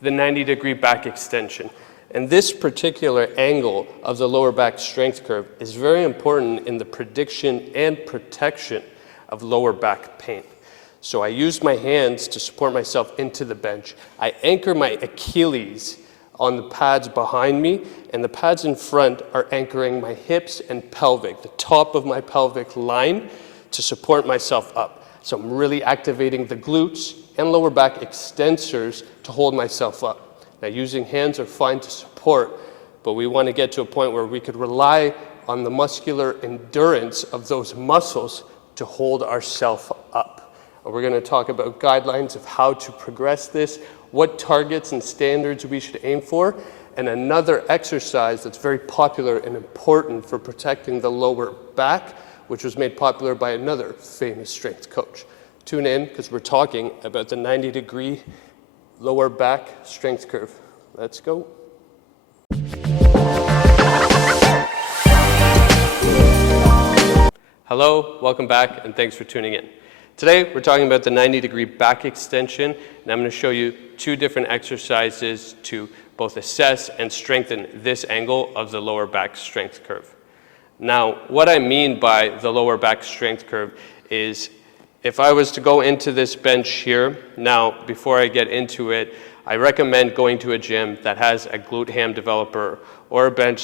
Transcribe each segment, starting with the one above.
the 90-degree back extension. And this particular angle of the lower back strength curve is very important in the prediction and protection of lower back pain. So I use my hands to support myself into the bench. I anchor my Achilles on the pads behind me, and the pads in front are anchoring my hips and pelvic, the top of my pelvic line, to support myself up. So I'm really activating the glutes and lower back extensors to hold myself up. Now, using hands are fine to support, but we want to get to a point where we could rely on the muscular endurance of those muscles to hold ourselves up. And we're going to talk about guidelines of how to progress this, what targets and standards we should aim for, and another exercise that's very popular and important for protecting the lower back, which was made popular by another famous strength coach. Tune in, because we're talking about the 90-degree lower back strength curve. Let's go. Hello, welcome back, and thanks for tuning in. Today, we're talking about the 90-degree back extension, and I'm going to show you two different exercises to both assess and strengthen this angle of the lower back strength curve. Now, what I mean by the lower back strength curve is if I was to go into this bench here, now, before I get into it, I recommend going to a gym that has a glute ham developer or a bench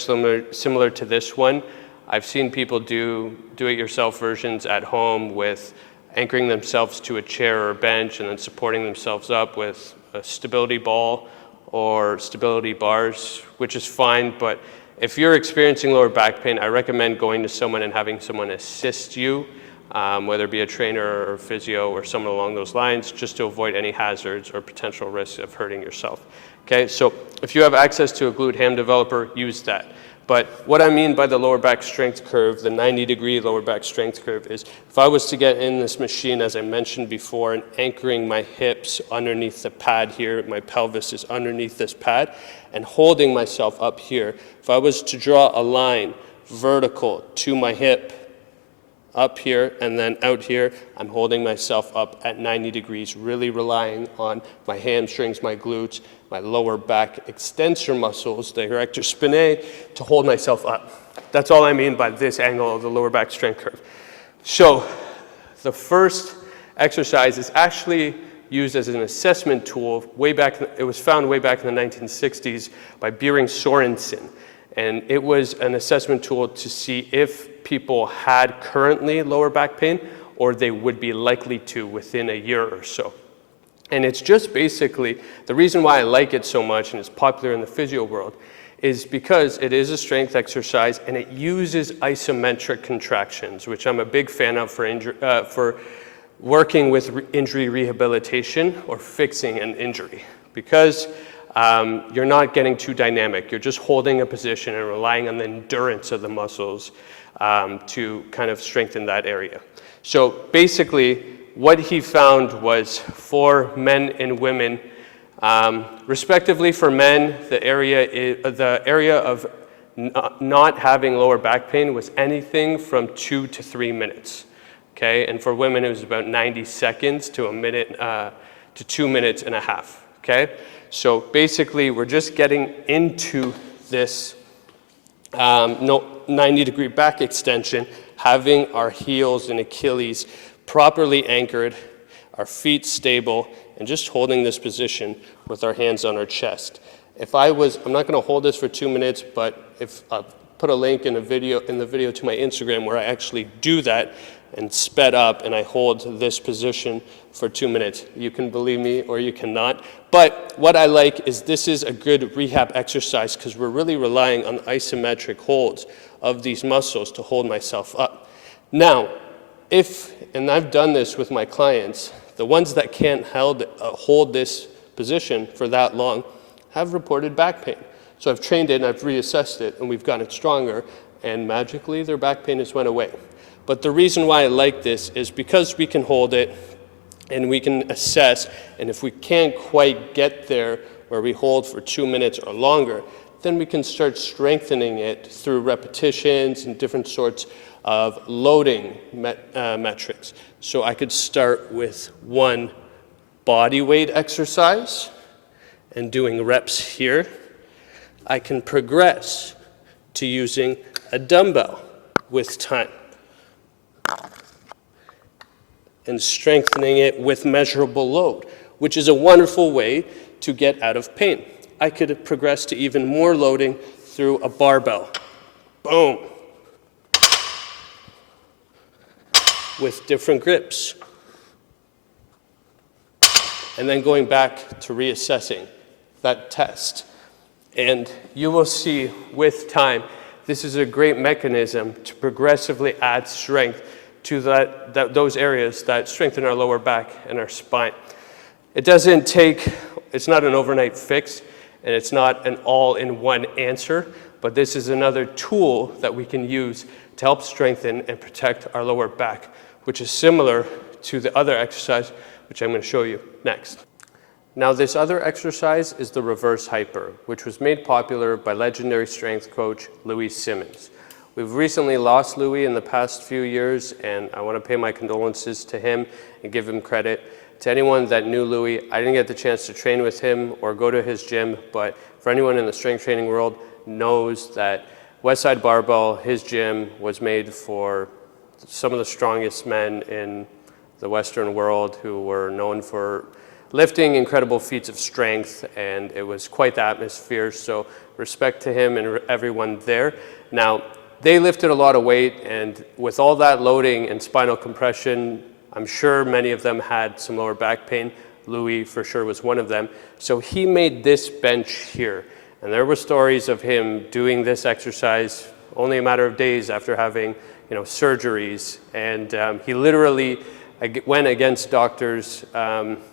similar to this one. I've seen people do it-yourself versions at home with anchoring themselves to a chair or a bench and then supporting themselves up with a stability ball or stability bars, which is fine, but if you're experiencing lower back pain, I recommend going to someone and having someone assist you, whether it be a trainer or physio or someone along those lines, just to avoid any hazards or potential risks of hurting yourself. Okay, so if you have access to a glute ham developer, use that. But what I mean by the lower back strength curve, the 90-degree lower back strength curve, is if I was to get in this machine, as I mentioned before, and anchoring my hips underneath the pad here, my pelvis is underneath this pad, and holding myself up here, if I was to draw a line vertical to my hip, up here and then out here, I'm holding myself up at 90 degrees, really relying on my hamstrings, my glutes, my lower back extensor muscles, the erector spinae, to hold myself up. That's all I mean by this angle of the lower back strength curve. So the first exercise is actually used as an assessment tool it was found way back in the 1960s by Bering Sorensen. And it was an assessment tool to see if people had currently lower back pain or they would be likely to within a year or so. And it's just basically, the reason why I like it so much and it's popular in the physio world is because it is a strength exercise and it uses isometric contractions, which I'm a big fan of for working with injury rehabilitation or fixing an injury. Because you're not getting too dynamic. You're just holding a position and relying on the endurance of the muscles to kind of strengthen that area. So basically, what he found was for men and women, respectively for men, the area of not having lower back pain was anything from 2 to 3 minutes. Okay, and for women it was about 90 seconds to a minute to 2 minutes and a half. Okay, so basically we're just getting into this 90-degree back extension, having our heels and Achilles properly anchored, our feet stable, and just holding this position with our hands on our chest. I'm not going to hold this for 2 minutes, but if I'll put a link in the video to my Instagram where I actually do that and sped up and I hold this position for 2 minutes. You can believe me or you cannot. But what I like is this is a good rehab exercise because we're really relying on isometric holds of these muscles to hold myself up. Now, and I've done this with my clients, the ones that can't hold this position for that long have reported back pain. So I've trained it and I've reassessed it and we've gotten it stronger and magically their back pain has went away. But the reason why I like this is because we can hold it and we can assess, and if we can't quite get there where we hold for 2 minutes or longer, then we can start strengthening it through repetitions and different sorts of loading metrics. So I could start with one body weight exercise, and doing reps here, I can progress to using a dumbbell with time and strengthening it with measurable load, which is a wonderful way to get out of pain. I could progress to even more loading through a barbell. Boom. With different grips. And then going back to reassessing that test. And you will see with time, this is a great mechanism to progressively add strength to those areas that strengthen our lower back and our spine. It's not an overnight fix, and it's not an all-in-one answer, but this is another tool that we can use to help strengthen and protect our lower back, which is similar to the other exercise, which I'm going to show you next. Now, this other exercise is the reverse hyper, which was made popular by legendary strength coach Louis Simmons. We've recently lost Louis in the past few years, and I want to pay my condolences to him and give him credit. To anyone that knew Louis, I didn't get the chance to train with him or go to his gym, but for anyone in the strength training world knows that Westside Barbell, his gym, was made for some of the strongest men in the Western world who were known for lifting incredible feats of strength, and it was quite the atmosphere, so respect to him and everyone there. Now, they lifted a lot of weight, and with all that loading and spinal compression, I'm sure many of them had some lower back pain. Louis for sure was one of them. So he made this bench here, and there were stories of him doing this exercise only a matter of days after having surgeries, and he literally went against doctors'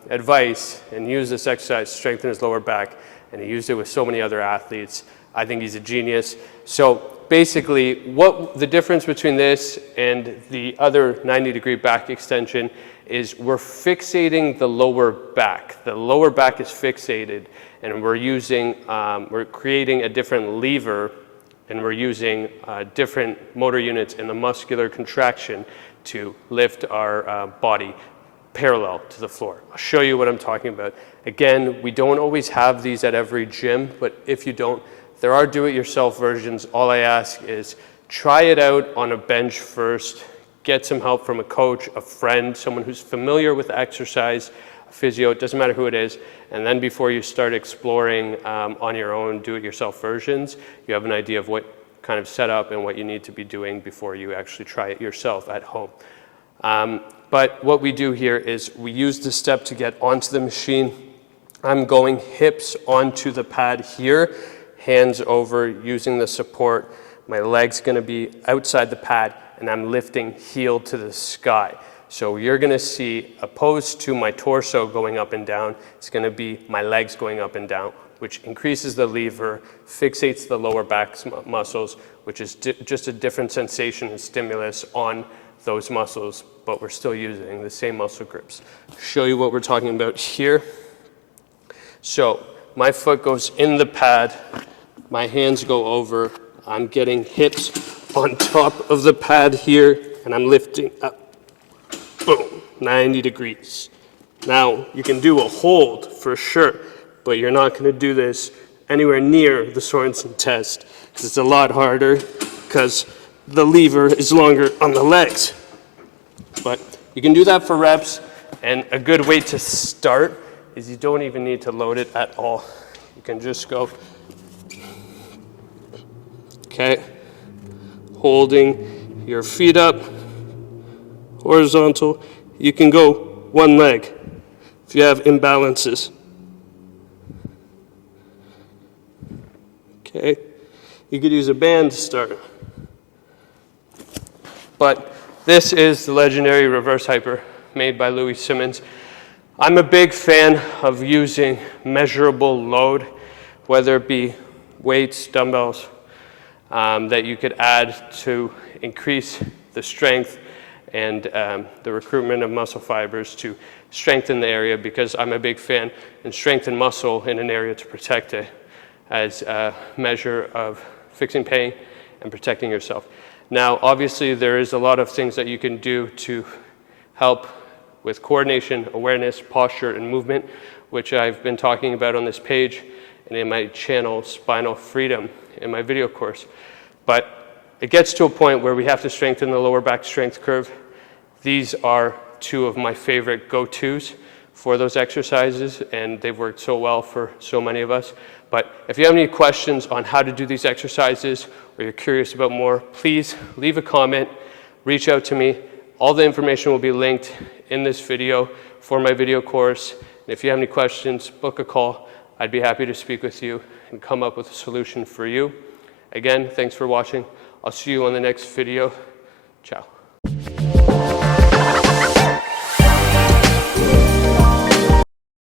advice and used this exercise to strengthen his lower back, and he used it with so many other athletes. I think he's a genius. So basically, what the difference between this and the other 90-degree back extension is we're fixating the lower back. The lower back is fixated, and we're creating a different lever, and we're using different motor units in the muscular contraction to lift our body parallel to the floor. I'll show you what I'm talking about. Again, we don't always have these at every gym, but if you don't, there are do-it-yourself versions. All I ask is try it out on a bench first, get some help from a coach, a friend, someone who's familiar with exercise, a physio, it doesn't matter who it is, and then before you start exploring on your own do-it-yourself versions, you have an idea of what kind of setup and what you need to be doing before you actually try it yourself at home. But what we do here is we use the step to get onto the machine. I'm going hips onto the pad here, hands over using the support. My leg's going to be outside the pad, and I'm lifting heel to the sky. So you're going to see, opposed to my torso going up and down, it's going to be my legs going up and down, which increases the lever, fixates the lower back muscles, which is just a different sensation and stimulus on those muscles, but we're still using the same muscle grips. Show you what we're talking about here. So my foot goes in the pad, my hands go over, I'm getting hips on top of the pad here, and I'm lifting up. Boom, 90 degrees. Now, you can do a hold for sure, but you're not going to do this anywhere near the Sorensen test, because it's a lot harder because the lever is longer on the legs. But you can do that for reps, and a good way to start is you don't even need to load it at all. You can just go, okay, holding your feet up, horizontal. You can go one leg if you have imbalances. Okay, you could use a band to start. But this is the legendary reverse hyper made by Louis Simmons. I'm a big fan of using measurable load, whether it be weights, dumbbells, that you could add to increase the strength and the recruitment of muscle fibers to strengthen the area, because I'm a big fan and strengthen muscle in an area to protect it as a measure of fixing pain and protecting yourself. Now, obviously, there is a lot of things that you can do to help with coordination, awareness, posture, and movement which I've been talking about on this page and in my channel, Spinal Freedom, in my video course. But it gets to a point where we have to strengthen the lower back strength curve. These are two of my favorite go-tos for those exercises, and they've worked so well for so many of us. But if you have any questions on how to do these exercises, or you're curious about more, please leave a comment, reach out to me. All the information will be linked in this video for my video course. And if you have any questions, book a call. I'd be happy to speak with you and come up with a solution for you. Again, thanks for watching. I'll see you on the next video. Ciao.